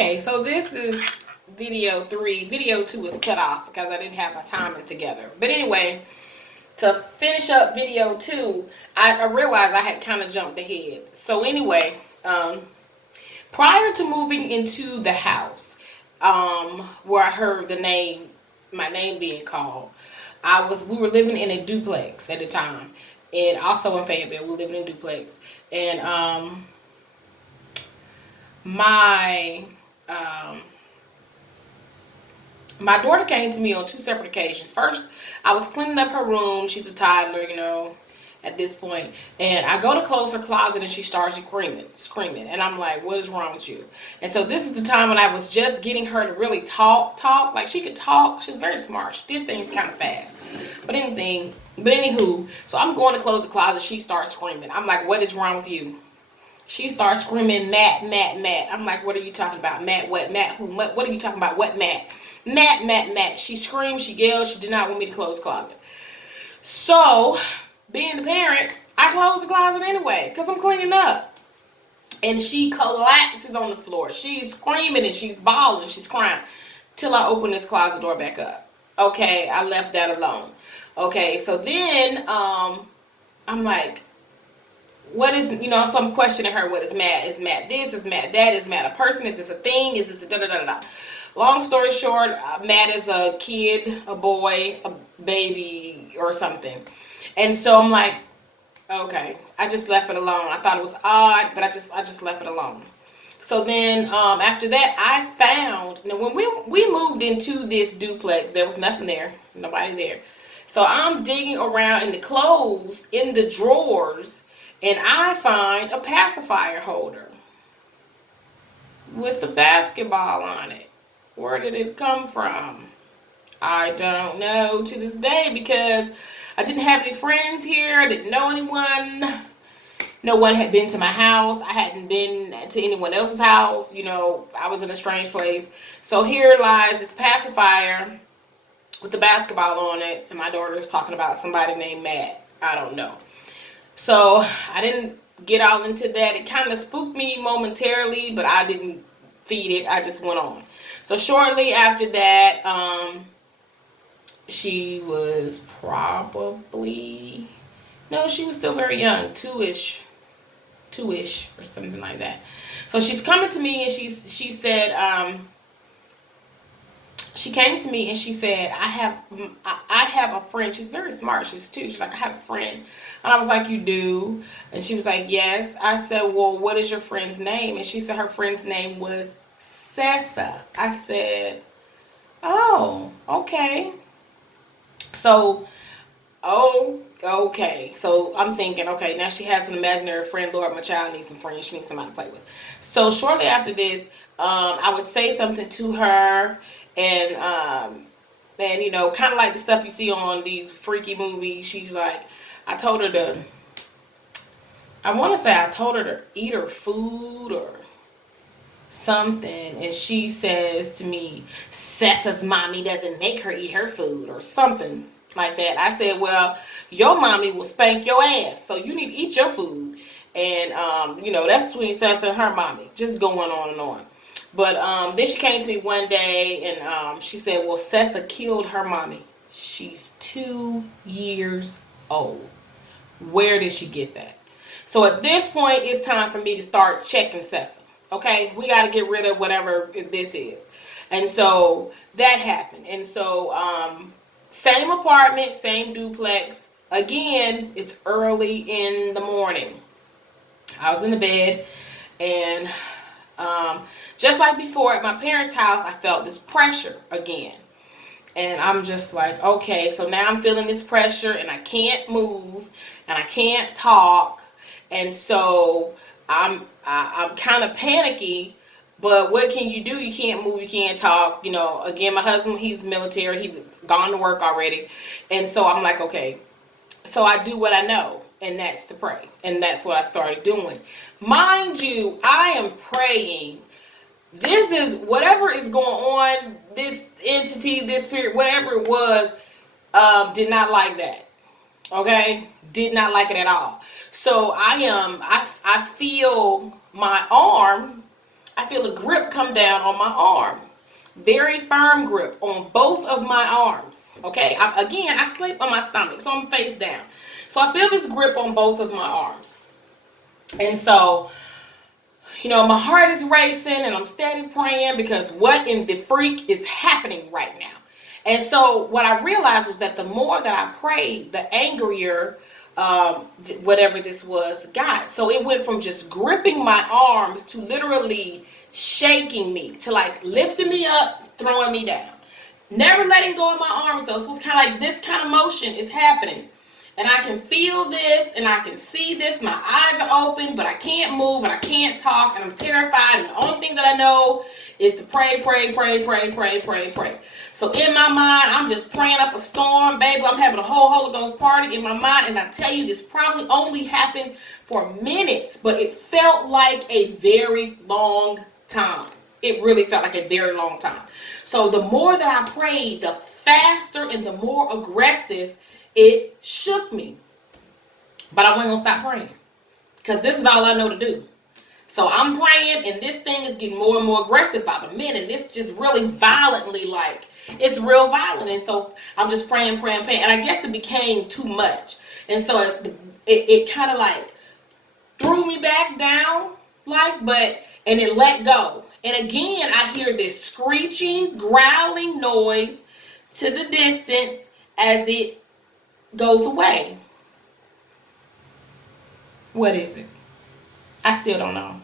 Okay, so this is video 3. Video 2 is cut off because I didn't have my timing together. But anyway, to finish up video 2, I realized I had kind of jumped ahead. So anyway, prior to moving into the house, where I heard my name being called, we were living in a duplex at the time, and also in Fayetteville, we were living in a duplex, and my my daughter came to me on 2 separate occasions. First, I was cleaning up her room. She's a toddler, at this point. And I go to close her closet and she starts screaming. And I'm like, what is wrong with you? And so this is the time when I was just getting her to really talk. Like, she could talk. She's very smart. She did things kind of fast. But anywho, so I'm going to close the closet. She starts screaming. I'm like, what is wrong with you? She starts screaming, Matt, Matt, Matt. I'm like, what are you talking about? Matt, what? Matt, who? What are you talking about? What, Matt? Matt, Matt, Matt. She screamed, she yelled, she did not want me to close the closet. So, being the parent, I closed the closet anyway, because I'm cleaning up. And she collapses on the floor. She's screaming and she's bawling, she's crying, till I open this closet door back up. Okay, I left that alone. Okay, so then, I'm like, what is, so I'm questioning her, what is Matt? Is Matt this? Is Matt that? Is Matt a person? Is this a thing? Is this a da-da-da-da-da? Long story short, Matt is a kid, a boy, a baby, or something. And so I'm like, okay, I just left it alone. I thought it was odd, but I just left it alone. So then after that, I found, when we moved into this duplex, there was nothing there, nobody there. So I'm digging around in the clothes, in the drawers, and I find a pacifier holder with a basketball on it. Where did it come from? I don't know to this day, because I didn't have any friends here. I didn't know anyone. No one had been to my house. I hadn't been to anyone else's house. I was in a strange place. So here lies this pacifier with the basketball on it, and my daughter is talking about somebody named Matt. I don't know. So I didn't get all into that. It kind of spooked me momentarily, but I didn't feed it. I just went on. So shortly after that, she was probably, no, she was still very young, two-ish or something like that. So she's coming to me and she said, she came to me and she said, I have a friend. She's very smart. She's 2. She's like, I have a friend. And I was like, you do? And she was like, yes. I said, well, what is your friend's name? And she said her friend's name was Sessa. I said, oh, okay. So, okay. So I'm thinking, okay, now she has an imaginary friend. Lord, my child needs some friends. She needs somebody to play with. So shortly after this, I would say something to her, and kind of like the stuff you see on these freaky movies. She's like, I told her to eat her food or something, and she says to me, Sessa's mommy doesn't make her eat her food, or something like that. I said, well, your mommy will spank your ass, so you need to eat your food. And that's between Sessa and her mommy, just going on and on. But then she came to me one day and she said, well, Sessa killed her mommy. She's 2 years old. Where did she get that? So at this point, it's time for me to start checking Sessa. Okay, we got to get rid of whatever this is. And so that happened. And so same apartment, same duplex. Again, it's early in the morning. I was in the bed, and just like before at my parents' house, I felt this pressure again. And I'm just like, okay, so now I'm feeling this pressure, and I can't move, and I can't talk. And so I'm kind of panicky, but what can you do? You can't move, you can't talk. Again, my husband, he was military, he was gone to work already. And so I'm like, okay. So I do what I know, and that's to pray. And that's what I started doing. Mind you, I am praying. This is whatever is going on, this entity, this spirit, whatever it was, did not like that. Okay? Did not like it at all. So I feel my arm. I feel a grip come down on my arm. Very firm grip on both of my arms. Okay, again, I sleep on my stomach, so I'm face down. So I feel this grip on both of my arms. And so, my heart is racing and I'm steady praying because what in the freak is happening right now? And so what I realized was that the more that I prayed, the angrier whatever this was got. So it went from just gripping my arms to literally shaking me, to like lifting me up, throwing me down. Never letting go of my arms though. So it's kind of like this kind of motion is happening. And I can feel this and I can see this. My eyes are open, but I can't move and I can't talk and I'm terrified. And the only thing that I know is to pray, pray, pray, pray, pray, pray, pray. So in my mind, I'm just praying up a storm, baby. I'm having a whole Holy Ghost party in my mind. And I tell you, this probably only happened for minutes, but it felt like a very long time. It really felt like a very long time. So the more that I prayed, the faster and the more aggressive it shook me. But I wasn't going to stop praying because this is all I know to do. So I'm praying and this thing is getting more and more aggressive by the minute. And it's just really violently, like, it's real violent. And so I'm just praying, praying, praying. And I guess it became too much. And so it kind of like threw me back down, and it let go. And again, I hear this screeching, growling noise to the distance as it goes away. What is it? I still don't know.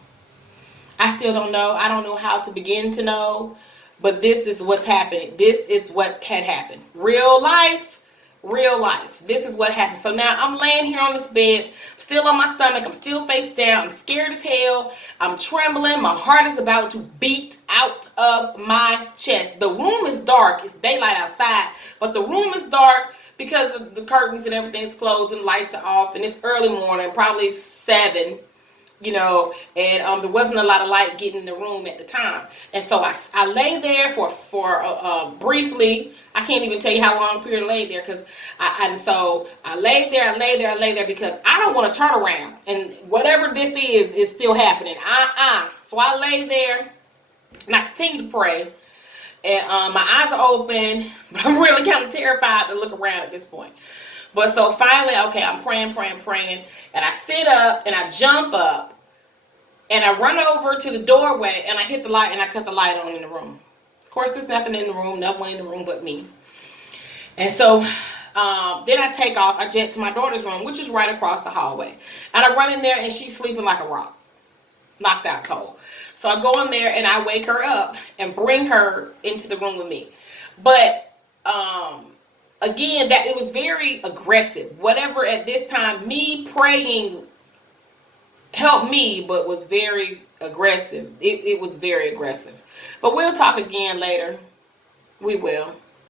I don't know how to begin to know, but this is what's happening. This is what had happened. Real life. This is what happened. So now I'm laying here on this bed, still on my stomach. I'm still face down. I'm scared as hell. I'm trembling. My heart is about to beat out of my chest. The room is dark. It's daylight outside, but the room is dark because of the curtains and everything is closed and lights are off, and it's early morning, probably 7, and there wasn't a lot of light getting in the room at the time. And so I lay there for briefly. I can't even tell you how long a period I laid there so I laid there because I don't want to turn around and whatever this is still happening. So I lay there and I continue to pray. And my eyes are open, but I'm really kind of terrified to look around at this point. But so finally, okay, I'm praying, and I sit up and I jump up and I run over to the doorway and I hit the light and I cut the light on in the room. Of course, there's nothing in the room, no one in the room but me. And so then I take off, I jet to my daughter's room, which is right across the hallway. And I run in there and she's sleeping like a rock, knocked out cold. So I go in there and I wake her up and bring her into the room with me. But again, that it was very aggressive. Whatever at this time, me praying helped me, but was very aggressive. It was very aggressive. But we'll talk again later. We will.